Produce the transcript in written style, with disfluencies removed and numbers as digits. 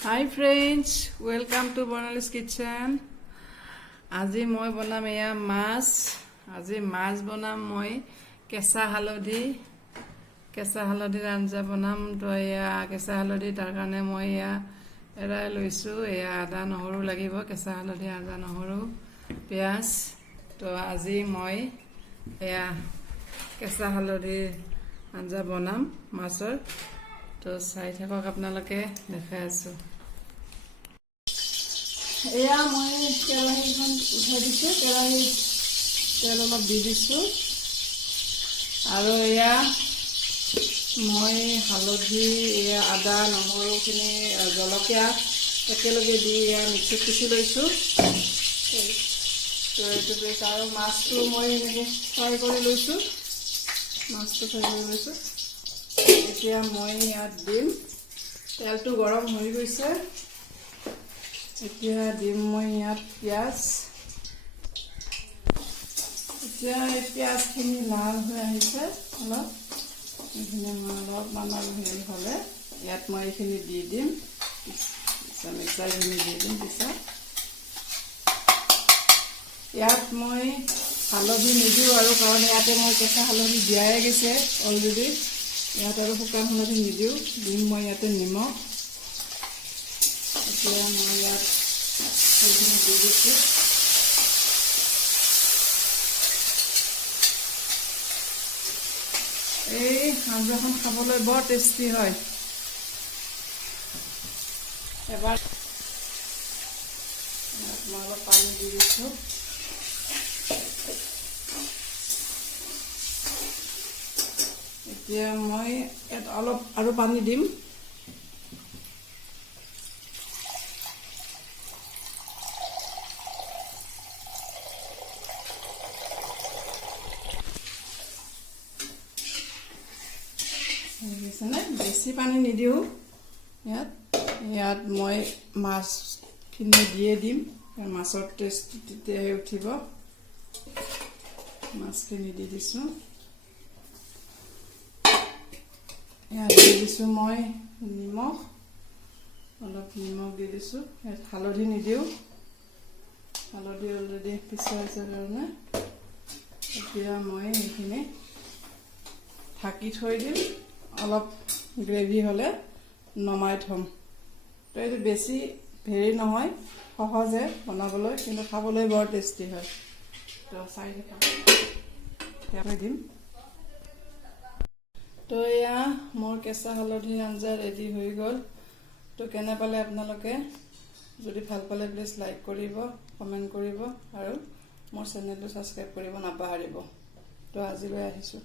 Hi friends, welcome to Bonali's Kitchen. আজি মই বনাম এয়া মাছ। আজি মাছ বনাম মই কেঁচা হালধিৰ আঞ্জা বনাম। তো এয়া কেঁচা হালধি তাৰ কাৰণে মই এয়া এৰাই লৈছোঁ। এয়া আদা নহৰু লাগিব, কেঁচা হালধি আদা নহৰু পিঁয়াজ। তো আজি মই এয়া কেঁচা হালধিৰ আঞ্জা বনাম মাছৰ। তো চাই থাকক, আপোনালোকে দেখাই আছোঁ। এয়া মই কেৰাহীখন উঠাই দিছোঁ, কেৰাহীত তেল অলপ দি দিছোঁ আৰু এয়া মই হালধি, এয়া আদা নহৰুখিনি জলকীয়া একেলগে দি এয়া মিক্সিত পিচি লৈছোঁ। তো এইটো পেষ্ট আৰু মাছটো মই এনেকৈ ফ্ৰাই কৰি লৈছোঁ। এতিয়া মই ইয়াত দিম, তেলটো গৰম হৈ গৈছে। এতিয়া দিম মই ইয়াত পিঁয়াজ। এতিয়া এই পিঁয়াজখিনি লাল হৈ আহিছে অলপ, এইখিনি মই অলপমান হেৰি হ'লে ইয়াত মই এইখিনি দি দিম, মিক্সাৰখিনি দি দিম পিছত। ইয়াত মই হালধি নিদিওঁ আৰু কাৰণ ইয়াতে মই কেঁচা হালধি দিয়াই গৈছে অলৰেডি। ইয়াত আৰু শুকান হালধি নিদিওঁ, দিম মই ইয়াতে নিমখ। এতিয়া মই ইয়াত সেইখিনি দি দিছোঁ। এই আঞ্জাখন খাবলৈ বৰ টেষ্টি হয়। এবাৰ মই অলপ পানী দি দিছোঁ। এতিয়া মই ইয়াত অলপ আৰু পানী দিম। বেছি পানী নিদিওঁ ইয়াত মই মাছখিনি দিয়ে দিম, মাছৰ টেষ্টটো তেতিয়াহে উঠিব। মাছখিনি দি দিছোঁ। ইয়াত দি দিছোঁ মই নিমখ, অলপ নিমখ দি দিছোঁ। ইয়াত হালধি নিদিওঁ, হালধি অলৰেডি পিছা হৈছে কাৰণে। এতিয়া মই এইখিনি ঢাকি থৈ দিম, অলপ গ্ৰেভি হ'লে নমাই থ'ম। তো এইটো বেছি হেৰি নহয়, সহজে বনাবলৈ, কিন্তু খাবলৈ বৰ টেষ্টি হয়। তো চাই থৈ দিম। তো এয়া মোৰ কেঁচা হালধিৰ আঞ্জা ৰেডি হৈ গ'ল। তো কেনে পালে আপোনালোকে? যদি ভাল পালে প্লিজ লাইক কৰিব, কমেণ্ট কৰিব আৰু মোৰ চেনেলটো ছাবস্ক্ৰাইব কৰিব নাপাহৰিব। তো আজিলৈ আহিছোঁ।